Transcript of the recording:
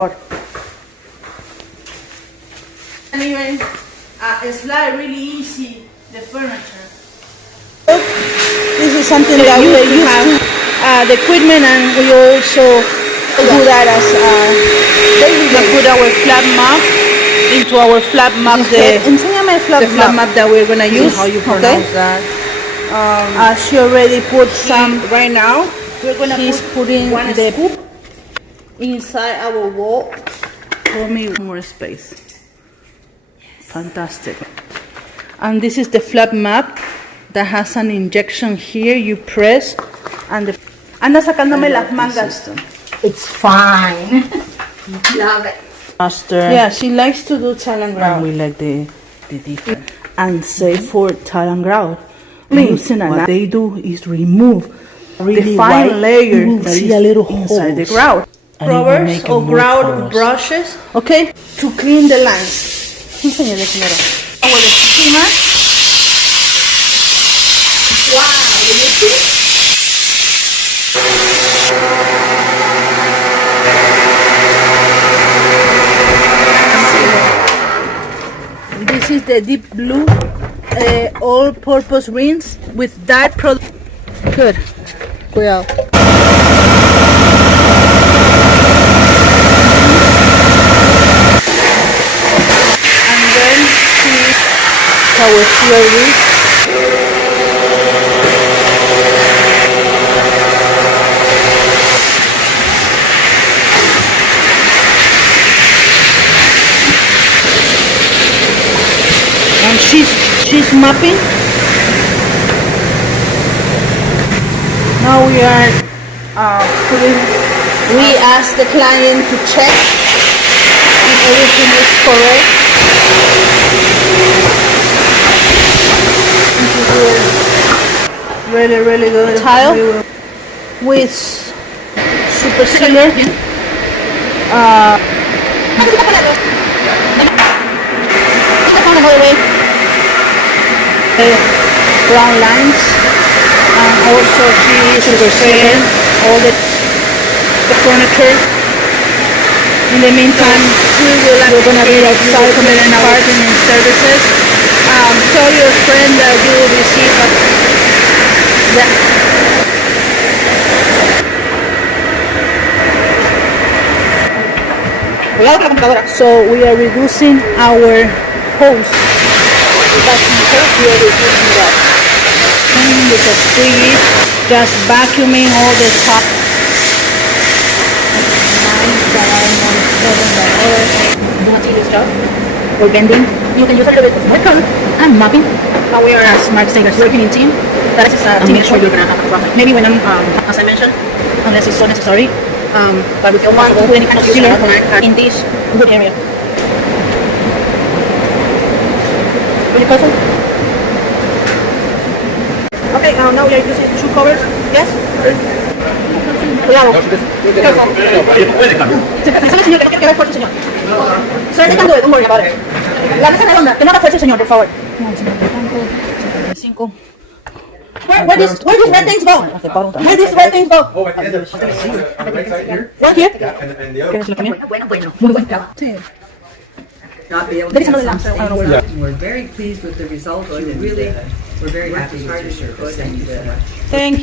And even slide really easy the furniture. This is something that we used to have the equipment, and we also do that as daily. We put our flat map into our flat map. The flat map that we're gonna use. How you pronounce that? She already put some. Right now, we're gonna putting one the scoop inside our wall. For me, more space. Yes. Fantastic. And this is the flat map that has an injection here. You press, and the. Anda sacándome las mangas. It's fine. Love it. Master. Yeah, she likes to do tile and grout. And we like the different. And say for tile and grout, what they do is remove the fine layer. You will see a little inside the grout. Rubbers or grout brushes, okay, to clean the lines. Enséñale, señora. Our steamer. Wow, This is the deep blue all-purpose rinse with that product. Good. Cuidado. Our flur rinse. And she's mopping. Now we are we ask the client to check if everything is correct. Really good tile with super sealer. Brown lines, and also she is spraying all the furniture. In the meantime, we're going to be outside committing parking and services. Tell your friend that you will receive So we are reducing our hose. We are reducing that. With a squeeze, just vacuuming all the top lines that are not covered by others. You want to use stuff or bending? You can use a little bit of work and mopping. Now we are, as Mark Saigers, working in team. That is to make sure you're going to have a profit. Maybe when I'm, as I mentioned, unless it's so necessary, but we don't want to put any kind of sealer in this good area. Will you careful? Okay, now we are using shoe covers. Yes? Cuidado. Careful. Señor, que no haga fuerza, señor. Sir, they can do it, don't worry about it. La mesa redonda, que no haga fuerza, señor, por favor. Where these red things go? Where these red things go? Oh, at the end of the right side here? Right here? Yeah, and the other. Bueno. Muy buen trabajo. Not be able to We're very pleased with the results. We're very happy with your service. Thank you so much. Thank you.